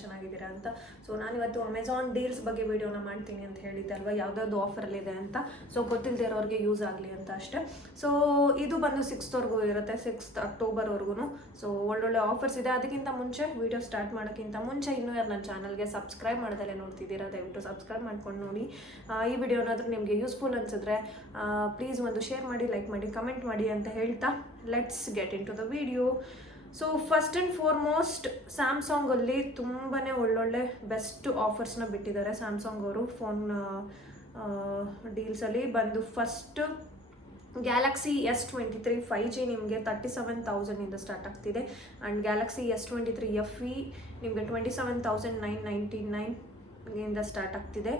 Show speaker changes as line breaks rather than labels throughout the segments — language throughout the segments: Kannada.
ಚೆನ್ನಾಗಿದ್ದೀರಾ ಅಂತ. ಸೊ ನಾನು ಇವತ್ತು ಅಮೆಝಾನ್ ಡೀಲ್ಸ್ ಬಗ್ಗೆ ವಿಡಿಯೋನ ಮಾಡ್ತೀನಿ ಅಂತ ಹೇಳಿದ್ದೆ ಅಲ್ವಾ ಯಾವುದಾದ್ರು ಆಫರಲ್ಲಿದೆ ಅಂತ. ಸೊ ಗೊತ್ತಿಲ್ಲದೆ ಇರೋರಿಗೆ ಯೂಸ್ ಆಗಲಿ ಅಂತ ಅಷ್ಟೇ. ಸೊ ಇದು ಬಂದು ಸಿಕ್ಸ್ತ್ವರೆಗೂ ಇರುತ್ತೆ. ಸಿಕ್ಸ್ತ್ ಅಕ್ಟೋಬರ್ವರೆಗೂ ಸೊ ಒಳ್ಳೊಳ್ಳೆ ಆಫರ್ಸ್ ಇದೆ. ಅದಕ್ಕಿಂತ ಮುಂಚೆ ವಿಡಿಯೋ ಸ್ಟಾರ್ಟ್ ಮಾಡೋಕ್ಕಿಂತ ಮುಂಚೆ ಇನ್ನೂ ಯಾರು ನನ್ನ ಚಾನಲ್ಗೆ ಸಬ್ಸ್ಕ್ರೈಬ್ ಮಾಡ್ದಲ್ಲೇ ನೋಡ್ತಿದ್ದೀರಾ? ದಯವಿಟ್ಟು ಸಬ್ಸ್ಕ್ರೈಬ್ ಮಾಡ್ಕೊಂಡು ನೋಡಿ. ಈ ವಿಡಿಯೋ ಏನಾದರೂ ನಿಮಗೆ ಯೂಸ್ಫುಲ್ ಅನಿಸಿದ್ರೆ ಪ್ಲೀಸ್ ಒಂದು ಶೇರ್ ಮಾಡಿ ಲೈಕ್ ಮಾಡಿ ಕಮೆಂಟ್ ಮಾಡಿ ಅಂತ ಹೇಳ್ತಾ let's get into the video so first and foremost ಸ್ಯಾಮ್ಸಂಗಲ್ಲಿ ತುಂಬಾ ಒಳ್ಳೊಳ್ಳೆ ಬೆಸ್ಟ್ ಆಫರ್ಸ್ನ ಬಿಟ್ಟಿದ್ದಾರೆ. ಸ್ಯಾಮ್ಸಂಗ್ ಅವರು ಫೋನ್ ಡೀಲ್ಸಲ್ಲಿ ಬಂದು first Galaxy S twenty three five G ನಿಮಗೆ ತರ್ಟಿ ಸೆವೆನ್ ತೌಸಂಡಿಂದ ಸ್ಟಾರ್ಟ್ ಆಗ್ತಿದೆ. And Galaxy S twenty three F E ನಿಮಗೆ twenty seven thousand nine ninety nine ಇಂದ ಸ್ಟಾರ್ಟ್ ಆಗ್ತಿದೆ.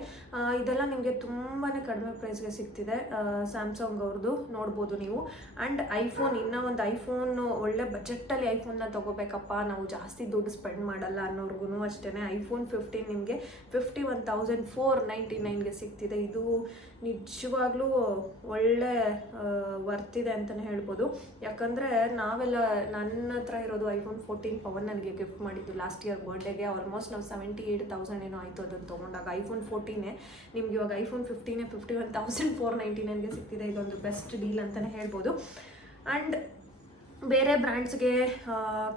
ಇದೆಲ್ಲ ನಿಮಗೆ ತುಂಬಾ ಕಡಿಮೆ ಪ್ರೈಸ್ಗೆ ಸಿಗ್ತಿದೆ. ಸ್ಯಾಮ್ಸಂಗ್ ಅವ್ರದ್ದು ನೋಡ್ಬೋದು ನೀವು. ಆ್ಯಂಡ್ ಐಫೋನ್ ಇನ್ನೂ ಒಂದು ಐಫೋನ್ ಒಳ್ಳೆ ಬಜೆಟಲ್ಲಿ ಐಫೋನ್ನ ತೊಗೋಬೇಕಪ್ಪ. ನಾವು ಜಾಸ್ತಿ ದುಡ್ಡು ಸ್ಪೆಂಡ್ ಮಾಡಲ್ಲ ಅನ್ನೋರ್ಗು ಅಷ್ಟೇ ಐಫೋನ್ ಫಿಫ್ಟೀನ್ ನಿಮಗೆ fifty one thousand four ninety ನೈನ್ಗೆ ಸಿಗ್ತಿದೆ. ಇದು ನಿಜವಾಗ್ಲೂ ಒಳ್ಳೆ ವರ್ತಿದೆ ಅಂತಲೇ ಹೇಳ್ಬೋದು. ಯಾಕಂದರೆ ನಾವೆಲ್ಲ ನನ್ನ ಹತ್ರ ಇರೋದು ಐಫೋನ್ ಫೋರ್ಟೀನ್ ಪವನ್ ನನಗೆ ಗಿಫ್ಟ್ ಮಾಡಿದ್ದು ಲಾಸ್ಟ್ ಇಯರ್ ಬರ್ಡೇಗೆ ಆಲ್ಮೋಸ್ಟ್ ನಾವು ಸೆವೆಂಟಿ ಏಯ್ಟ್ ತೌಸಂಡ್ ಏನೋ ಆಯಿತು ಅದನ್ನು ತೊಗೊಂಡಾಗ ಐಫೋನ್ ಫೋರ್ಟೀನೇ ನಿಮ್ಗೆ ಇವಾಗ iPhone ಫಿಫ್ಟೀನೇ fifty one thousand four ninety ನೈನ್ಗೆ ಸಿಗ್ತಿದೆ ಇದೊಂದು ಬೆಸ್ಟ್ ಡೀಲ್ ಅಂತಲೇ ಹೇಳ್ಬೋದು. ಆ್ಯಂಡ್ ಬೇರೆ ಬ್ರ್ಯಾಂಡ್ಸ್ಗೆ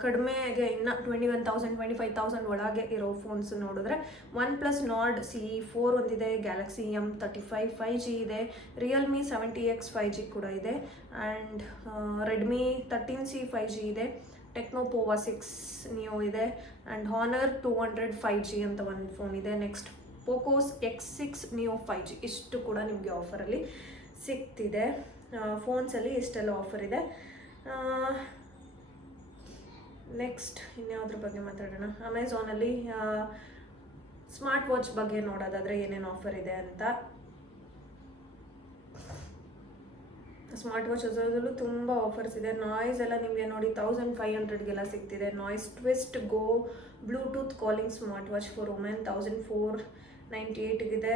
ಕಡಿಮೆಗೆ ಇನ್ನು twenty one thousand twenty five thousand ಒಳಗೆ ಇರೋ ಫೋನ್ಸ್ ನೋಡಿದ್ರೆ one plus Nord C four ಒಂದಿದೆ Galaxy M thirty five five G ಇದೆ Realme seventy X five G ಕೂಡ ಇದೆ and Redmi thirteen C five G ಇದೆ. ಟೆಕ್ನೋ ಪೋವಾ ಸಿಕ್ಸ್ ನಿಯೋ ಇದೆ and Honor two hundred five G ಅಂತ ಒಂದು ಫೋನ್ ಇದೆ. Next Poco's X six Neo five G ಇಷ್ಟು ಕೂಡ ನಿಮಗೆ ಆಫರಲ್ಲಿ ಸಿಕ್ತಿದೆ ಫೋನ್ಸಲ್ಲಿ ಇಷ್ಟೆಲ್ಲ ಆಫರ್ ಇದೆ. ನೆಕ್ಸ್ಟ್ ಇನ್ಯಾವುದ್ರ ಬಗ್ಗೆ ಮಾತಾಡೋಣ? ಅಮೆಝಾನಲ್ಲಿ ಸ್ಮಾರ್ಟ್ ವಾಚ್ ಬಗ್ಗೆ ನೋಡೋದಾದರೆ ಏನೇನು ಆಫರ್ ಇದೆ ಅಂತ. ಸ್ಮಾರ್ಟ್ ವಾಚ್ ಅದರಲ್ಲೂ ತುಂಬ ಆಫರ್ಸ್ ಇದೆ. ನಾಯ್ಸ್ ಎಲ್ಲ ನಿಮಗೆ ನೋಡಿ ತೌಸಂಡ್ ಫೈವ್ ಹಂಡ್ರೆಡ್ಗೆಲ್ಲ ಸಿಗ್ತಿದೆ. Noise Twist Go Bluetooth calling smart watch for women thousand four ninety ಏಯ್ಟ್ಗಿದೆ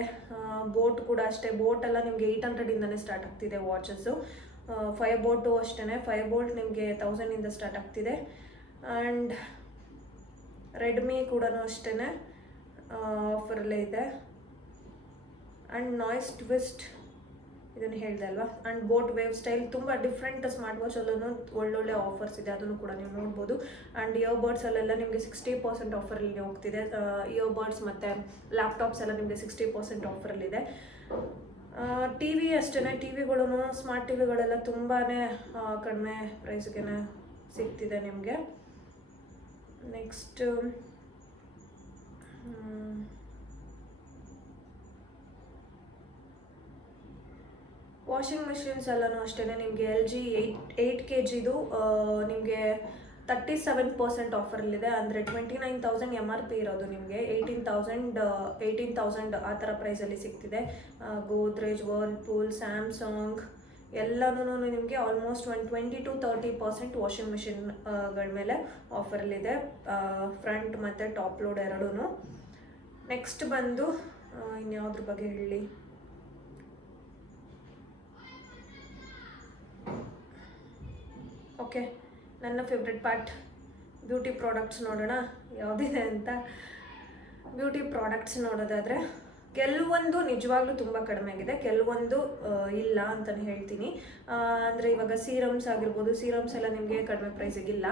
boAt ಕೂಡ ಅಷ್ಟೇ. ಬೋಟ್ ಎಲ್ಲ ನಿಮಗೆ ಏಯ್ಟ್ ಹಂಡ್ರೆಡಿಂದನೇ ಸ್ಟಾರ್ಟ್ ಆಗ್ತಿದೆ ವಾಚಸ್ಸು ಫೈವ್ ಬೋಟು ಅಷ್ಟೇ ಫೈವ್ ಬೋಲ್ಟ್ ನಿಮಗೆ ತೌಸಂಡಿಂದ ಸ್ಟಾರ್ಟ್ ಆಗ್ತಿದೆ. ಆ್ಯಂಡ್ ರೆಡ್ಮಿ ಕೂಡ ಅಷ್ಟೇ ಆಫರಲ್ಲೇ ಇದೆ. ಆ್ಯಂಡ್ ನಾಯ್ಸ್ ಟ್ವಿಸ್ಟ್ ಇದನ್ನು ಹೇಳಿದೆ ಅಲ್ವಾ? ಆ್ಯಂಡ್ ಬೋಟ್ ವೇವ್ ಸ್ಟೈಲ್ ತುಂಬ ಡಿಫ್ರೆಂಟ್ ಸ್ಮಾರ್ಟ್ ವಾಚಲ್ಲೂ ಒಳ್ಳೊಳ್ಳೆ ಆಫರ್ಸ್ ಇದೆ. ಅದನ್ನು ಕೂಡ ನೀವು ನೋಡ್ಬೋದು. ಆ್ಯಂಡ್ ಅಲ್ಲೆಲ್ಲ ನಿಮಗೆ ಸಿಕ್ಸ್ಟಿ ಪರ್ಸೆಂಟ್ ಆಫರಲ್ಲಿ ಹೋಗ್ತಿದೆ. ಇಯರ್ ಬರ್ಡ್ಸ್ ಮತ್ತು ಲ್ಯಾಪ್ಟಾಪ್ಸ್ ಎಲ್ಲ ನಿಮಗೆ ಸಿಕ್ಸ್ಟಿ ಪರ್ಸೆಂಟ್ ಆಫರಲ್ಲಿದೆ ಟಿ ವಿ ಅಷ್ಟೇ ಟಿ ವಿಗಳೂ ಸ್ಮಾರ್ಟ್ ಟಿ ವಿಗಳೆಲ್ಲ ತುಂಬಾ ಕಡಿಮೆ ಪ್ರೈಸ್ಗೆ ಸಿಗ್ತಿದೆ ನಿಮಗೆ. ನೆಕ್ಸ್ಟ್ ವಾಷಿಂಗ್ ಮಿಷಿನ್ಸ್ ಎಲ್ಲನೂ ಅಷ್ಟೇ ನಿಮಗೆ L G eight eight K ಜಿದು ನಿಮಗೆ ತರ್ಟಿ ಸೆವೆನ್ ಪರ್ಸೆಂಟ್ ಆಫರಲ್ಲಿದೆ ಅಂದರೆ twenty nine thousand M R P ಇರೋದು ನಿಮಗೆ. ಏಯ್ಟೀನ್ ತೌಸಂಡ್ ಏಯ್ಟೀನ್ ತೌಸಂಡ್ ಆ ಥರ ಪ್ರೈಸಲ್ಲಿ ಸಿಗ್ತಿದೆ. ಗೋದ್ರೇಜ್ ವರ್ಲ್ಪೂಲ್ ಸ್ಯಾಮ್ಸಂಗ್ ಎಲ್ಲನೂ ನಿಮಗೆ almost one twenty to thirty percent washing ಮಿಷಿನ್ಗಳ ಮೇಲೆ ಆಫರಲ್ಲಿದೆ ಫ್ರಂಟ್ ಮತ್ತು ಟಾಪ್ ಲೋಡ್ ಎರಡೂ ನೆಕ್ಸ್ಟ್ ಬಂದು ಇನ್ಯಾವುದ್ರ ಬಗ್ಗೆ ಹೇಳಿ? ಓಕೆ ನನ್ನ ಫೇವ್ರೆಟ್ ಪಾರ್ಟ್ ಬ್ಯೂಟಿ ಪ್ರಾಡಕ್ಟ್ಸ್ ನೋಡೋಣ. ಯಾವುದಿದೆ ಅಂತ? ಬ್ಯೂಟಿ ಪ್ರಾಡಕ್ಟ್ಸ್ ನೋಡೋದಾದರೆ ಕೆಲವೊಂದು ನಿಜವಾಗ್ಲೂ ತುಂಬ ಕಡಿಮೆ ಆಗಿದೆ. ಕೆಲವೊಂದು ಇಲ್ಲ ಅಂತಲೇ ಹೇಳ್ತೀನಿ. ಅಂದರೆ ಇವಾಗ ಸೀರಮ್ಸ್ ಆಗಿರ್ಬೋದು, ಸೀರಮ್ಸ್ ಎಲ್ಲ ನಿಮಗೆ ಕಡಿಮೆ ಪ್ರೈಸಿಗಿಲ್ಲ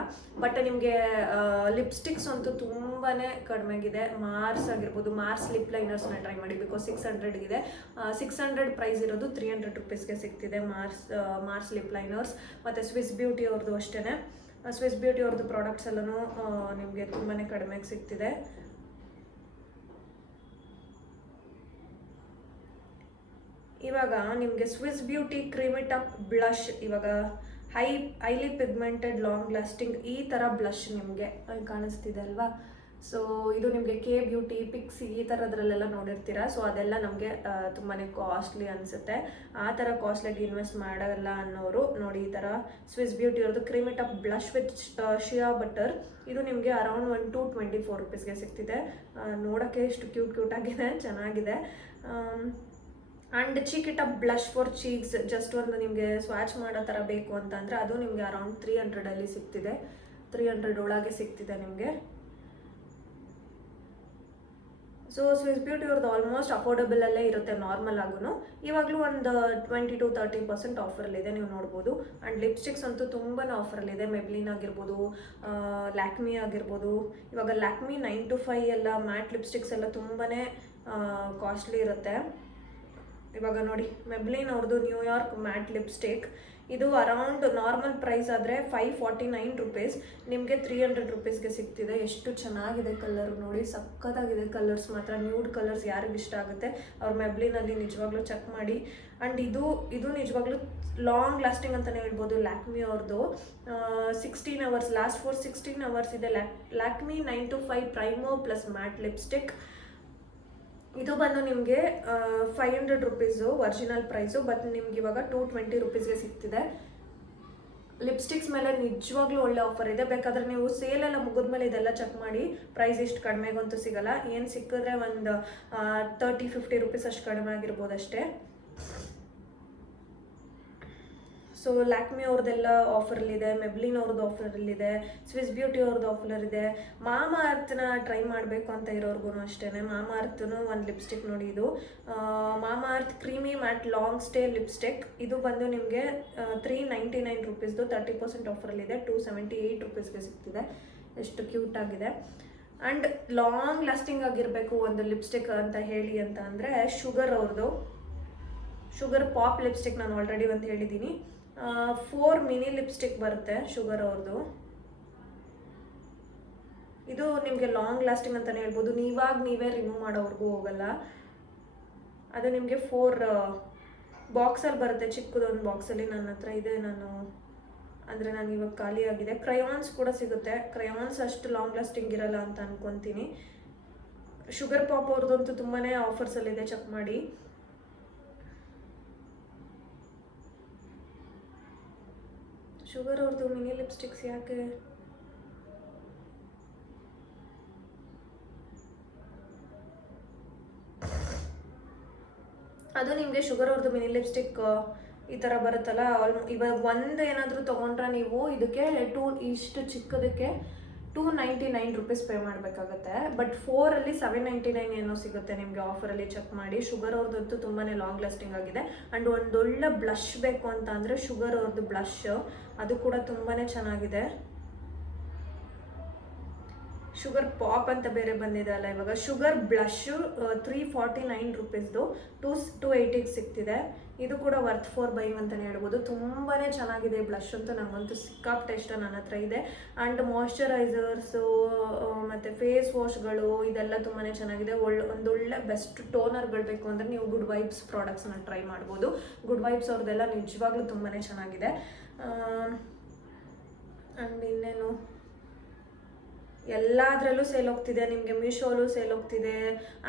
ಬಟ್ ನಿಮಗೆ ಲಿಪ್ಸ್ಟಿಕ್ಸ್ ಅಂತೂ ತುಂಬಾ ಕಡಿಮೆಗಿದೆ ಮಾರ್ಸ್ ಆಗಿರ್ಬೋದು, ಮಾರ್ಸ್ ಲಿಪ್ ಲೈನರ್ಸ್ನ ಟ್ರೈ ಮಾಡಿ. ಬಿಕಾಸ್ ಸಿಕ್ಸ್ ಹಂಡ್ರೆಡ್ಗಿದೆ ಸಿಕ್ಸ್ ಹಂಡ್ರೆಡ್ ಪ್ರೈಸ್ ಇರೋದು ತ್ರೀ ಹಂಡ್ರೆಡ್ ರುಪೀಸ್ಗೆ ಸಿಗ್ತಿದೆ ಮಾರ್ಸ್ ಮಾರ್ಸ್ ಲಿಪ್ ಲೈನರ್ಸ್ ಮತ್ತು ಸ್ವಿಸ್ ಬ್ಯೂಟಿ ಅವ್ರದ್ದು ಅಷ್ಟೇ ಸ್ವಿಸ್ ಬ್ಯೂಟಿ ಅವ್ರದ್ದು ಪ್ರಾಡಕ್ಟ್ಸ್ ಎಲ್ಲನೂ ನಿಮಗೆ ತುಂಬಾ ಕಡಿಮೆಗೆ ಸಿಗ್ತಿದೆ. ಇವಾಗ ನಿಮಗೆ Swiss Beauty cream it up blush ಇವಾಗ high highly pigmented long lasting ಈ ಥರ ಬ್ಲಷ್ ನಿಮಗೆ ಕಾಣಿಸ್ತಿದೆ ಅಲ್ವಾ? ಸೊ ಇದು ನಿಮಗೆ ಕೆ ಬ್ಯೂಟಿ ಪಿಕ್ಸ್ ಈ ಥರದ್ರಲ್ಲೆಲ್ಲ ನೋಡಿರ್ತೀರ? ಸೊ ಅದೆಲ್ಲ ನಮಗೆ ತುಂಬಾ ಕಾಸ್ಟ್ಲಿ ಅನಿಸುತ್ತೆ. ಆ ಥರ ಕಾಸ್ಟ್ಲಿಯಾಗಿ ಇನ್ವೆಸ್ಟ್ ಮಾಡಲ್ಲ ಅನ್ನೋರು ನೋಡಿ ಈ ಥರ ಸ್ವಿಸ್ ಬ್ಯೂಟಿ ಅವ್ರದ್ದು cream it up blush with shea butter ಇದು ನಿಮಗೆ around one two twenty four ರುಪೀಸ್ಗೆ ಸಿಗ್ತಿದೆ. ನೋಡೋಕ್ಕೆ ಎಷ್ಟು ಕ್ಯೂಟ್ ಕ್ಯೂಟ್ ಆಗಿದೆ, ಚೆನ್ನಾಗಿದೆ. And up blush for cheeks just ಒಂದು ನಿಮಗೆ ಸ್ವಾಚ್ ಮಾಡೋ ಥರ ಬೇಕು ಅಂತಂದರೆ ಅದು ನಿಮಗೆ ಅರೌಂಡ್ ತ್ರೀ ಹಂಡ್ರೆಡಲ್ಲಿ ಸಿಗ್ತಿದೆ. ತ್ರೀ ಹಂಡ್ರೆಡ್ ಒಳಗೆ ಸಿಗ್ತಿದೆ ನಿಮಗೆ. ಸೊ ಸ್ವಿಸ್ ಬ್ಯೂಟಿ ಅವ್ರದ್ದು ಆಲ್ಮೋಸ್ಟ್ ಅಫೋರ್ಡಬಲಲ್ಲೇ ಇರುತ್ತೆ ನಾರ್ಮಲ್ ಆಗೂ ಇವಾಗಲೂ ಒಂದು ಟ್ವೆಂಟಿ ಟು ತರ್ಟಿ ಪರ್ಸೆಂಟ್ ಆಫರಲ್ಲಿದೆ ನೀವು ನೋಡ್ಬೋದು. ಆ್ಯಂಡ್ ಲಿಪ್ಸ್ಟಿಕ್ಸ್ ಅಂತೂ ತುಂಬಾ ಆಫರಲ್ಲಿದೆ ಮೆಬ್ಲಿನ್ ಆಗಿರ್ಬೋದು ಲ್ಯಾಕ್ಮಿ ಆಗಿರ್ಬೋದು. ಇವಾಗ ಲ್ಯಾಕ್ಮಿ ನೈನ್ ಟು ಫೈ ಎಲ್ಲ ಮ್ಯಾಟ್ ಲಿಪ್ಸ್ಟಿಕ್ಸ್ ಎಲ್ಲ ತುಂಬಾ ಕಾಸ್ಟ್ಲಿ ಇರುತ್ತೆ. ಇವಾಗ ನೋಡಿ ಮೆಬ್ಲಿನ್ ಅವ್ರದ್ದು ನ್ಯೂಯಾರ್ಕ್ ಮ್ಯಾಟ್ ಲಿಪ್ಸ್ಟಿಕ್ ಇದು ಅರೌಂಡ್ ನಾರ್ಮಲ್ ಪ್ರೈಸ್ ಆದರೆ ಫೈವ್ ಫಾರ್ಟಿ ನೈನ್ ರುಪೀಸ್ ನಿಮಗೆ ತ್ರೀ ಹಂಡ್ರೆಡ್ ರುಪೀಸ್ಗೆ ಸಿಗ್ತಿದೆ. ಎಷ್ಟು ಚೆನ್ನಾಗಿದೆ ಕಲರ್ ನೋಡಿ, ಸಖತ್ತಾಗಿದೆ ಕಲರ್ಸ್ ಮಾತ್ರ. ನ್ಯೂಡ್ ಕಲರ್ಸ್ ಯಾರಿಗೆ ಇಷ್ಟ ಆಗುತ್ತೆ, ಅವ್ರ ಮೆಬ್ಲಿನಲ್ಲಿ ನಿಜವಾಗ್ಲೂ ಚೆಕ್ ಮಾಡಿ. ಆ್ಯಂಡ್ ಇದು ಇದು ನಿಜವಾಗ್ಲೂ ಲಾಂಗ್ ಲಾಸ್ಟಿಂಗ್ ಅಂತಲೇ ಹೇಳ್ಬೋದು ಲ್ಯಾಕ್ಮಿ ಅವ್ರದ್ದು sixteen hours last for sixteen hours ಇದೆ Lak Lakme nine to five primer plus matte lipstick ಇದು ಬಂದು ನಿಮಗೆ five hundred rupees original price but ನಿಮ್ಗೆ ಇವಾಗ ಟೂ ಟ್ವೆಂಟಿ ರುಪೀಸ್ಗೆ ಸಿಗ್ತಿದೆ. ಲಿಪ್ಸ್ಟಿಕ್ಸ್ ಮೇಲೆ ನಿಜವಾಗ್ಲೂ ಒಳ್ಳೆ ಆಫರ್ ಇದೆ. ಬೇಕಾದ್ರೆ ನೀವು ಸೇಲ್ ಎಲ್ಲ ಮುಗಿದ್ಮೇಲೆ ಇದೆಲ್ಲ ಚೆಕ್ ಮಾಡಿ ಪ್ರೈಸ್ ಇಷ್ಟು ಕಡಿಮೆಗಂತೂ ಸಿಗಲ್ಲ. ಏನು ಸಿಕ್ಕಿದ್ರೆ ಒಂದು ತರ್ಟಿ ಫಿಫ್ಟಿ ರುಪೀಸ್ ಅಷ್ಟು ಕಡಿಮೆ ಆಗಿರ್ಬೋದು ಅಷ್ಟೇ. ಸೊ ಲ್ಯಾಕ್ಮಿ ಅವ್ರದ್ದೆಲ್ಲ ಆಫರಲ್ಲಿದೆ ಮೆಬ್ಲಿನ್ ಅವ್ರದ್ದು ಆಫರಲ್ಲಿದೆ ಸ್ವಿಸ್ ಬ್ಯೂಟಿ ಅವ್ರದ್ದು ಆಫರ್ ಇದೆ ಮಾಮಾ ಅರ್ಥನ ಟ್ರೈ ಮಾಡಬೇಕು ಅಂತ ಇರೋರ್ಗು ಅಷ್ಟೇ ಮಾಮಾ ಅರ್ಥನು ಒಂದು ಲಿಪ್ಸ್ಟಿಕ್ ನೋಡಿ ಇದು. Mamaearth creamy matte long stay lipstick ಇದು ಬಂದು ನಿಮಗೆ ತ್ರೀ ನೈಂಟಿ ನೈನ್ ರುಪೀಸ್ದು ತರ್ಟಿ ಪರ್ಸೆಂಟ್ ಆಫರಲ್ಲಿದೆ ಟೂ ಸೆವೆಂಟಿ ಏಯ್ಟ್ ರುಪೀಸ್ಗೆ ಸಿಗ್ತಿದೆ. ಎಷ್ಟು ಕ್ಯೂಟ್ ಆಗಿದೆ. ಆ್ಯಂಡ್ ಲಾಂಗ್ ಲಾಸ್ಟಿಂಗ್ ಆಗಿರಬೇಕು ಒಂದು ಲಿಪ್ಸ್ಟಿಕ್ ಅಂತ ಹೇಳಿ ಅಂತ ಅಂದರೆ ಶುಗರ್ ಅವ್ರದ್ದು. ಶುಗರ್ ಪಾಪ್ ಲಿಪ್ಸ್ಟಿಕ್ ನಾನು ಆಲ್ರೆಡಿ ಒಂದು ಹೇಳಿದ್ದೀನಿ ಫೋರ್ ಮಿನಿ ಲಿಪ್ಸ್ಟಿಕ್ ಬರುತ್ತೆ ಶುಗರ್ ಅವ್ರದ್ದು ಇದು ನಿಮಗೆ ಲಾಂಗ್ ಲಾಸ್ಟಿಂಗ್ ಅಂತಲೇ ಹೇಳ್ಬೋದು. ನೀವಾಗ ನೀವೇ ರಿಮೂವ್ ಮಾಡೋವರೆಗೂ ಹೋಗಲ್ಲ. ಅದು ನಿಮಗೆ ಫೋರ್ ಬಾಕ್ಸಲ್ಲಿ ಬರುತ್ತೆ. ಚಿಕ್ಕದೊಂದು ಬಾಕ್ಸಲ್ಲಿ ನನ್ನ ಹತ್ರ ಇದೆ. ನಾನು, ಅಂದರೆ ನಾನು ಇವಾಗ ಖಾಲಿ ಆಗಿದೆ. ಕ್ರಯಾನ್ಸ್ ಕೂಡ ಸಿಗುತ್ತೆ. ಕ್ರಯಾನ್ಸ್ ಅಷ್ಟು ಲಾಂಗ್ ಲಾಸ್ಟಿಂಗ್ ಇರಲ್ಲ ಅಂತ ಅನ್ಕೊತೀನಿ. ಶುಗರ್ ಪಾಪ್ ಅವ್ರದ್ದಂತೂ ತುಂಬಾ ಆಫರ್ಸಲ್ಲಿದೆ ಚೆಕ್ ಮಾಡಿ. ಶುಗರ್ ಅವ್ರದ್ದು ಮಿನಿ ಲಿಪ್ಸ್ಟಿಕ್ಸ್ ಯಾಕೆ? ಅದು ನಿಮಗೆ ಶುಗರ್ ಅವ್ರದ್ದು ಮಿನಿ ಲಿಪ್ಸ್ಟಿಕ್, ಈ ಥರ ಬರುತ್ತಲ್ಲ ಆಲ್ ಇವಾಗ ಒಂದು ಏನಾದರೂ ತೊಗೊಂಡ್ರೆ ನೀವು ಇದಕ್ಕೆ ಟೂ ಇಷ್ಟು ಚಿಕ್ಕದಕ್ಕೆ two ninety nine rupees pay ಮಾಡಬೇಕಾಗತ್ತೆ. ಬಟ್ ಫೋರಲ್ಲಿ ಸೆವೆನ್ ನೈಂಟಿ ನೈನ್ ಏನೋ ಸಿಗುತ್ತೆ ನಿಮಗೆ ಆಫರಲ್ಲಿ ಚೆಕ್ ಮಾಡಿ. ಶುಗರ್ ಅವ್ರದ್ದಂತೂ ತುಂಬಾ ಲಾಂಗ್ ಲಾಸ್ಟಿಂಗ್ ಆಗಿದೆ. ಆ್ಯಂಡ್ ಒಂದೊಳ್ಳೆ ಬ್ಲಷ್ ಬೇಕು ಅಂತ ಅಂದರೆ ಶುಗರ್ ಅವ್ರದ್ದು ಬ್ಲಷ್ ಅದು ಕೂಡ ತುಂಬಾ ಚೆನ್ನಾಗಿದೆ. ಶುಗರ್ ಪಾಪ್ ಅಂತ ಬೇರೆ ಬಂದಿದೆ ಇವಾಗ. Sugar blush three forty nine ರುಪೀಸ್ದು two two ಏಯ್ಟಿಗೆ ಸಿಗ್ತಿದೆ. ಇದು ಕೂಡ ವರ್ತ್ ಫೋರ್ ಬೈ ಅಂತಲೇ ಹೇಳ್ಬೋದು. ತುಂಬಾ ಚೆನ್ನಾಗಿದೆ ಬ್ಲಷ್ ಅಂತೂ ನನಗಂತೂ ಸಿಕ್ಕಾಪಟ್ಟೆ ಇಷ್ಟ ನನ್ನ ಹತ್ರ ಇದೆ. ಆ್ಯಂಡ್ ಮಾಯಶ್ಚರೈಸರ್ಸು ಮತ್ತು ಫೇಸ್ ವಾಶ್ಗಳು ಇದೆಲ್ಲ ತುಂಬಾ ಚೆನ್ನಾಗಿದೆ. ಒಳ್ಳೆ, ಒಂದೊಳ್ಳೆ ಬೆಸ್ಟ್ ಟೋನರ್ಗಳು ಬೇಕು ಅಂದರೆ ನೀವು ಗುಡ್ ವೈಬ್ಸ್ ಪ್ರಾಡಕ್ಟ್ಸ್ನ ಟ್ರೈ ಮಾಡ್ಬೋದು. ಗುಡ್ ವೈಬ್ಸ್ ಅವ್ರದ್ದೆಲ್ಲ ನಿಜವಾಗ್ಲೂ ತುಂಬಾ ಚೆನ್ನಾಗಿದೆ. ಆ್ಯಂಡ್ ಇನ್ನೇನು? ಎಲ್ಲದರಲ್ಲೂ ಸೇಲ್ ಹೋಗ್ತಿದೆ. ನಿಮಗೆ ಮೀಶೋಲು ಸೇಲ್ ಹೋಗ್ತಿದೆ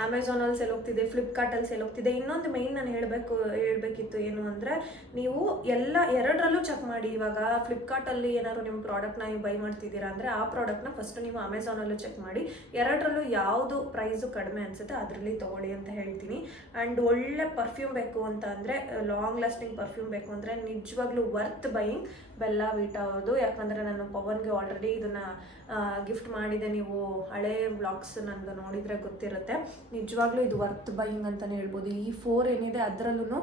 ಅಮೆಝಾನಲ್ಲಿ ಸೇಲ್ ಹೋಗ್ತಿದೆ ಫ್ಲಿಪ್ಕಾರ್ಟಲ್ಲಿ ಸೇಲ್ ಹೋಗ್ತಿದೆ. ಇನ್ನೊಂದು ಮೈನ್ ನಾನು ಹೇಳಬೇಕು, ಹೇಳಬೇಕಿತ್ತು ಏನು ಅಂದರೆ, ನೀವು ಎಲ್ಲ ಎರಡರಲ್ಲೂ ಚೆಕ್ ಮಾಡಿ. ಇವಾಗ ಫ್ಲಿಪ್ಕಾರ್ಟಲ್ಲಿ ಏನಾದ್ರು ನಿಮ್ಮ ಪ್ರಾಡಕ್ಟ್ನ ನೀವು ಬೈ ಮಾಡ್ತಿದ್ದೀರಾ ಅಂದರೆ, ಆ ಪ್ರಾಡಕ್ಟ್ನ ಫಸ್ಟ್ ನೀವು ಅಮೆಝಾನಲ್ಲೂ ಚೆಕ್ ಮಾಡಿ. ಎರಡರಲ್ಲೂ ಯಾವುದು ಪ್ರೈಸು ಕಡಿಮೆ ಅನಿಸುತ್ತೆ ಅದರಲ್ಲಿ ತೊಗೊಳ್ಳಿ ಅಂತ ಹೇಳ್ತೀನಿ. ಆ್ಯಂಡ್ ಒಳ್ಳೆ ಪರ್ಫ್ಯೂಮ್ ಬೇಕು ಅಂತ ಅಂದರೆ ಲಾಂಗ್ ಲಾಸ್ಟಿಂಗ್ ಪರ್ಫ್ಯೂಮ್ ಬೇಕು ಅಂದರೆ, ನಿಜವಾಗ್ಲೂ ವರ್ತ್ ಬೈಯಿಂಗ್ ಬೆಲ್ಲ, ವೀಟ ಅವ್ರದ್ದು ಯಾಕಂದರೆ ನಾನು ಪವನ್ಗೆ ಆಲ್ರೆಡಿ ಇದನ್ನು ಗಿಫ್ಟ್ ಮಾಡಿದೆ ನೀವು ಹಳೆ ಬ್ಲಾಗ್ಸ್ ನಂದು ನೋಡಿದರೆ ಗೊತ್ತಿರುತ್ತೆ. ನಿಜವಾಗ್ಲೂ ಇದು ವರ್ತ್ ಬೈಯಿಂಗ್ ಅಂತಲೇ ಹೇಳ್ಬೋದು. ಈ ಫೋರ್ ಏನಿದೆ ಅದರಲ್ಲೂ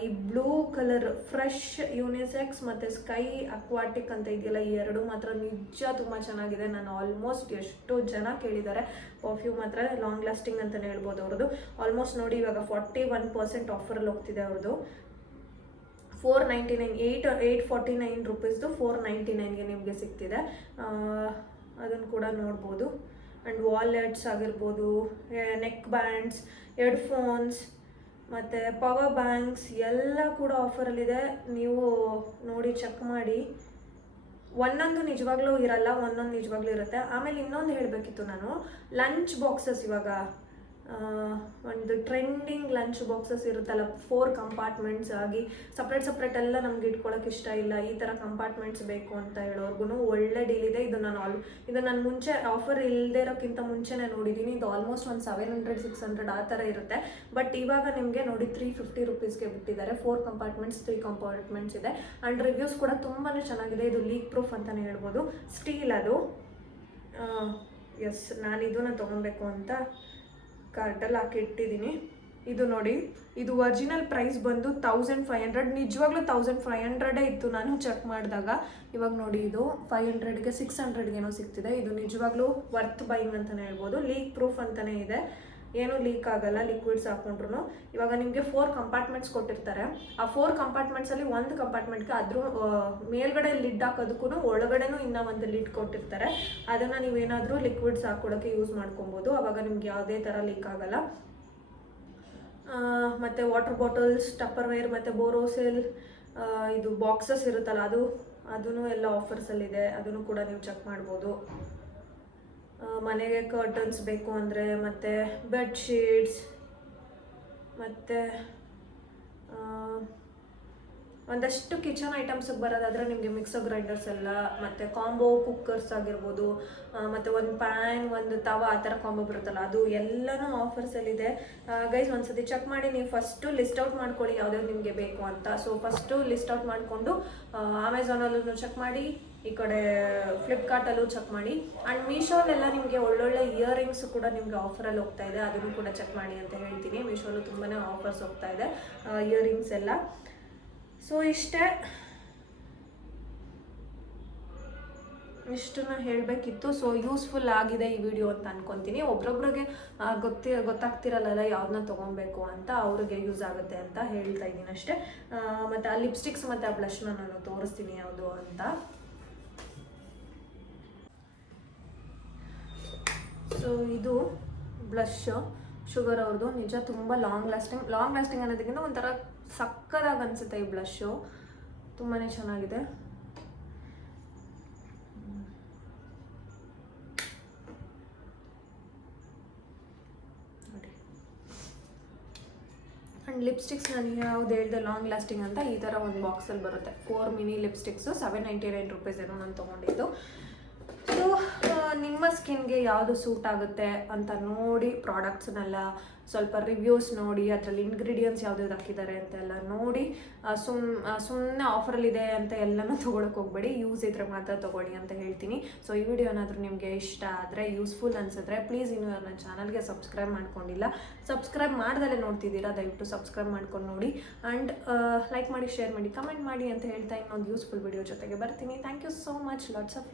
ಈ ಬ್ಲೂ ಕಲರ್ ಫ್ರೆಶ್ ಯೂನಿಸೆಕ್ಸ್ ಮತ್ತು ಸ್ಕೈ ಅಕ್ವಾಟಿಕ್ ಅಂತ ಇದೆಯಲ್ಲ, ಈ ಎರಡು ಮಾತ್ರ ನಿಜ ತುಂಬ ಚೆನ್ನಾಗಿದೆ. ನಾನು ಆಲ್ಮೋಸ್ಟ್ ಎಷ್ಟು ಜನ ಕೇಳಿದ್ದಾರೆ ಪರ್ಫ್ಯೂಮ್ ಮಾತ್ರ ಲಾಂಗ್ ಲಾಸ್ಟಿಂಗ್ ಅಂತಲೇ ಹೇಳ್ಬೋದು ಅವ್ರದ್ದು. ಆಲ್ಮೋಸ್ಟ್ ನೋಡಿ ಇವಾಗ ಫಾರ್ಟಿ ಒನ್ ಪರ್ಸೆಂಟ್ ಆಫರಲ್ಲಿ ಹೋಗ್ತಿದೆ ಅವ್ರದ್ದು. Four ninety nine eight eight forty nine ರುಪೀಸ್ದು four ninety ನೈನ್ಗೆ ನಿಮಗೆ ಸಿಗ್ತಿದೆ. ಅದನ್ನು ಕೂಡ ನೋಡ್ಬೋದು. ಆ್ಯಂಡ್ ವಾಲೆಟ್ಸ್ ಆಗಿರ್ಬೋದು ನೆಕ್ ಬ್ಯಾಂಡ್ಸ್ ಹೆಡ್ಫೋನ್ಸ್ ಮತ್ತು ಪವರ್ ಬ್ಯಾಂಕ್ಸ್ ಎಲ್ಲ ಕೂಡ ಆಫರಲ್ಲಿದೆ ನೀವು ನೋಡಿ ಚೆಕ್ ಮಾಡಿ. ಒಂದೊಂದು ನಿಜವಾಗ್ಲೂ ಇರಲ್ಲ, ಒಂದೊಂದು ನಿಜವಾಗ್ಲೂ ಇರುತ್ತೆ. ಆಮೇಲೆ ಇನ್ನೊಂದು ಹೇಳಬೇಕಿತ್ತು ನಾನು ಲಂಚ್ ಬಾಕ್ಸಸ್ ಇವಾಗ. ಒಂದು ಟ್ರೆಂಡಿಂಗ್ ಲಂಚ್ ಬಾಕ್ಸಸ್ ಇರುತ್ತಲ್ಲ ಫೋರ್ ಕಂಪಾರ್ಟ್ಮೆಂಟ್ಸ್ ಆಗಿ ಸಪ್ರೇಟ್ ಸಪ್ರೇಟ್ ಎಲ್ಲ ನಮ್ಗೆ ಇಟ್ಕೊಳ್ಳೋಕೆ ಇಷ್ಟ ಇಲ್ಲ. ಈ ಥರ ಕಂಪಾರ್ಟ್ಮೆಂಟ್ಸ್ ಬೇಕು ಅಂತ ಹೇಳೋರ್ಗು ಒಳ್ಳೆ ಡೀಲ್ ಇದೆ. ಇದು ನಾನು ಆಲ್, ಇದು ನಾನು ಮುಂಚೆ ಆಫರ್ ಇಲ್ಲದೆ ಇರೋಕ್ಕಿಂತ ಮುಂಚೆನೇ ನೋಡಿದ್ದೀನಿ ಇದು ಆಲ್ಮೋಸ್ಟ್ ಒಂದು ಸೆವೆನ್ ಹಂಡ್ರೆಡ್ ಸಿಕ್ಸ್ ಹಂಡ್ರೆಡ್ ಆ ಥರ ಇರುತ್ತೆ. ಬಟ್ ಇವಾಗ ನಿಮಗೆ ನೋಡಿ ತ್ರೀ ಫಿಫ್ಟಿ ರುಪೀಸ್ಗೆ ಬಿಟ್ಟಿದ್ದಾರೆ. ಫೋರ್ ಕಂಪಾರ್ಟ್ಮೆಂಟ್ಸ್ ತ್ರೀ ಕಂಪಾರ್ಟ್ಮೆಂಟ್ಸ್ ಇದೆ. ಆ್ಯಂಡ್ ರಿವ್ಯೂಸ್ ಕೂಡ ತುಂಬಾ ಚೆನ್ನಾಗಿದೆ. ಇದು ಲೀಕ್ ಪ್ರೂಫ್ ಅಂತಲೇ ಹೇಳ್ಬೋದು. ಸ್ಟೀಲ್ ಅದು. ಎಸ್ ನಾನು ಇದನ್ನ ತೊಗೊಬೇಕು ಅಂತ ಕಾರ್ಟಲ್ಲಿ ಹಾಕಿಟ್ಟಿದ್ದೀನಿ. ಇದು ನೋಡಿ, ಇದು ಒರಿಜಿನಲ್ ಪ್ರೈಸ್ ಬಂದು ತೌಸಂಡ್ ಫೈವ್ ಹಂಡ್ರೆಡ್ ನಿಜವಾಗ್ಲೂ ತೌಸಂಡ್ ಫೈವ್ ಹಂಡ್ರೆಡೇ ಇತ್ತು. ನಾನು ಚೆಕ್ ಮಾಡಿದಾಗ, ಇವಾಗ ನೋಡಿ ಇದು ಫೈವ್ ಹಂಡ್ರೆಡ್ಗೆ ಸಿಕ್ಸ್ ಹಂಡ್ರೆಡ್ಗೇನೋ ಸಿಗ್ತಿದೆ. ಇದು ನಿಜವಾಗ್ಲೂ ವರ್ತ್ ಬೈಯಿಂಗ್ ಅಂತಲೇ ಹೇಳ್ಬೋದು. ಲೀಕ್ ಪ್ರೂಫ್ ಅಂತಲೇ ಇದೆ. ಏನೂ ಲೀಕ್ ಆಗಲ್ಲ ಲಿಕ್ವಿಡ್ಸ್ ಹಾಕೊಂಡ್ರು ಇವಾಗ ನಿಮಗೆ ಫೋರ್ ಕಂಪಾರ್ಟ್ಮೆಂಟ್ಸ್ ಕೊಟ್ಟಿರ್ತಾರೆ. ಆ ಫೋರ್ ಕಂಪಾರ್ಟ್ಮೆಂಟ್ಸಲ್ಲಿ ಒಂದು ಕಂಪಾರ್ಟ್ಮೆಂಟ್ಗೆ ಅದ್ರ ಮೇಲ್ಗಡೆ ಲಿಡ್ ಹಾಕೋದಕ್ಕೂ ಒಳಗಡೆನೂ ಇನ್ನೂ ಒಂದು ಲಿಡ್ ಕೊಟ್ಟಿರ್ತಾರೆ. ಅದನ್ನು ನೀವೇನಾದರೂ ಲಿಕ್ವಿಡ್ಸ್ ಹಾಕೊಡೋಕ್ಕೆ ಯೂಸ್ ಮಾಡ್ಕೊಬೋದು. ಅವಾಗ ನಿಮ್ಗೆ ಯಾವುದೇ ಥರ ಲೀಕ್ ಆಗಲ್ಲ. ಮತ್ತೆ ವಾಟರ್ ಬಾಟಲ್ಸ್ ಟಪ್ಪರ್ವೇರ್ ಮತ್ತು ಬೋರೋಸೆಲ್ ಇದು ಬಾಕ್ಸಸ್ ಇರುತ್ತಲ್ಲ, ಅದು ಅದೂ ಎಲ್ಲ ಆಫರ್ಸಲ್ಲಿದೆ ಅದನ್ನು ಕೂಡ ನೀವು ಚೆಕ್ ಮಾಡ್ಬೋದು. ಮನೆಗೆ ಕರ್ಟನ್ಸ್ ಬೇಕು ಅಂದರೆ ಮತ್ತು ಬೆಡ್ಶೀಟ್ಸ್ ಮತ್ತು ಒಂದಷ್ಟು ಕಿಚನ್ ಐಟಮ್ಸಿಗೆ ಬರೋದಾದರೆ ನಿಮಗೆ ಮಿಕ್ಸರ್ ಗ್ರೈಂಡರ್ಸ್ ಎಲ್ಲ, ಮತ್ತು ಕಾಂಬೋ ಕುಕ್ಕರ್ಸ್ ಆಗಿರ್ಬೋದು ಮತ್ತು ಒಂದು ಪ್ಯಾನ್ ಒಂದು ತವ ಆ ಥರ ಕಾಂಬೋ ಬರುತ್ತಲ್ಲ, ಅದು ಎಲ್ಲನೂ ಆಫರ್ಸಲ್ಲಿದೆ ಗೈಸ್ ಒಂದ್ಸತಿ ಚೆಕ್ ಮಾಡಿ, ನೀವು ಫಸ್ಟು ಲಿಸ್ಟ್ ಔಟ್ ಮಾಡ್ಕೊಳ್ಳಿ ಯಾವುದೇ ನಿಮಗೆ ಬೇಕು ಅಂತ. ಸೊ ಫಸ್ಟು ಲಿಸ್ಟ್ ಔಟ್ ಮಾಡಿಕೊಂಡು ಅಮೆಝಾನಲ್ಲೂ ಚೆಕ್ ಮಾಡಿ ಈ ಕಡೆ ಫ್ಲಿಪ್ಕಾರ್ಟಲ್ಲೂ ಚೆಕ್ ಮಾಡಿ. ಆ್ಯಂಡ್ ಮೀಶೋಲೆಲ್ಲ ನಿಮಗೆ ಒಳ್ಳೊಳ್ಳೆ ಇಯರಿಂಗ್ಸ್ ಕೂಡ ನಿಮಗೆ ಆಫರಲ್ಲಿ ಹೋಗ್ತಾ ಇದೆ. ಅದನ್ನು ಕೂಡ ಚೆಕ್ ಮಾಡಿ ಅಂತ ಹೇಳ್ತೀನಿ. ಮೀಶೋಲು ತುಂಬಾ ಆಫರ್ಸ್ ಹೋಗ್ತಾ ಇದೆ ಇಯರಿಂಗ್ಸ್ ಎಲ್ಲ. ಸೊ ಇಷ್ಟೇ. ಇಷ್ಟನ್ನ ಹೇಳಬೇಕಿತ್ತು. ಸೊ ಯೂಸ್ಫುಲ್ ಆಗಿದೆ ಈ ವಿಡಿಯೋ ಅಂತ ಅನ್ಕೊತೀನಿ. ಒಬ್ರೊಬ್ರಿಗೆ ಗೊತ್ತಿ ಗೊತ್ತಾಗ್ತಿರಲ್ಲ ಯಾವ್ದನ್ನ ತೊಗೊಬೇಕು ಅಂತ, ಅವ್ರಿಗೆ ಯೂಸ್ ಆಗುತ್ತೆ ಅಂತ ಹೇಳ್ತಾ ಇದ್ದೀನಿ ಅಷ್ಟೇ. ಮತ್ತು ಆ ಲಿಪ್ಸ್ಟಿಕ್ಸ್ ಮತ್ತು ಆ ಬ್ಲಷ್ನ ನಾನು ತೋರಿಸ್ತೀನಿ ಯಾವುದು ಅಂತ. ಸೊ ಇದು ಬ್ಲಷ್ ಶುಗರ್ ಅವ್ರದ್ದು ನಿಜ ತುಂಬ ಲಾಂಗ್ ಲಾಸ್ಟಿಂಗ್ ಲಾಂಗ್ ಲಾಸ್ಟಿಂಗ್ ಅನ್ನೋದಕ್ಕಿಂತ ಒಂಥರ ಸಕ್ಕದಾಗಿ ಅನಿಸುತ್ತೆ ಈ ಬ್ಲಷು ತುಂಬಾ ಚೆನ್ನಾಗಿದೆ. ಆ್ಯಂಡ್ ಲಿಪ್ಸ್ಟಿಕ್ಸ್ ನಾನು ಯಾವ್ದು ಹೇಳಿದೆ ಲಾಂಗ್ ಲಾಸ್ಟಿಂಗ್ ಅಂತ ಈ ಥರ ಒಂದು ಬಾಕ್ಸಲ್ಲಿ ಬರುತ್ತೆ. Four mini lipsticks seven ninety nine rupees ಏನೋ ನಾನು ತೊಗೊಂಡಿದ್ದು. ಸೊ ನಿಮ್ಮ ಸ್ಕಿನ್ಗೆ ಯಾವುದು ಸೂಟ್ ಆಗುತ್ತೆ ಅಂತ ನೋಡಿ ಪ್ರಾಡಕ್ಟ್ಸ್ನೆಲ್ಲ ಸ್ವಲ್ಪ ರಿವ್ಯೂಸ್ ನೋಡಿ, ಅದರಲ್ಲಿ ಇಂಗ್ರೀಡಿಯೆಂಟ್ಸ್ ಯಾವ್ದು ಹಾಕಿದ್ದಾರೆ ಅಂತೆಲ್ಲ ನೋಡಿ ಸುಮ್ ಸುಮ್ಮನೆ ಆಫರಲ್ಲಿದೆ ಅಂತ ಎಲ್ಲನೂ ತೊಗೊಳಕ್ಕೆ ಹೋಗ್ಬೇಡಿ ಯೂಸ್ ಇದ್ರೆ ಮಾತ್ರ ತೊಗೊಳ್ಳಿ ಅಂತ ಹೇಳ್ತೀನಿ. ಸೊ ಈ ವಿಡಿಯೋ ಏನಾದರೂ ನಿಮಗೆ ಇಷ್ಟ ಆದರೆ ಯೂಸ್ಫುಲ್ ಅನಿಸಿದ್ರೆ ಪ್ಲೀಸ್ ಇನ್ನೂ ನನ್ನ ಚಾನಲ್ಗೆ ಸಬ್ಸ್ಕ್ರೈಬ್ ಮಾಡ್ಕೊಂಡಿಲ್ಲ. ಸಬ್ಸ್ಕ್ರೈಬ್ ಮಾಡ್ದಲ್ಲೇ ನೋಡ್ತಿದ್ದೀರಾ, ದಯವಿಟ್ಟು ಸಬ್ಸ್ಕ್ರೈಬ್ ಮಾಡ್ಕೊಂಡು ನೋಡಿ. ಆ್ಯಂಡ್ ಲೈಕ್ ಮಾಡಿ ಶೇರ್ ಮಾಡಿ ಕಮೆಂಟ್ ಮಾಡಿ ಅಂತ ಹೇಳ್ತಾ ಇನ್ನೊಂದು ಯೂಸ್ಫುಲ್ ವಿಡಿಯೋ ಜೊತೆಗೆ ಬರ್ತೀನಿ. Thank you so much lots of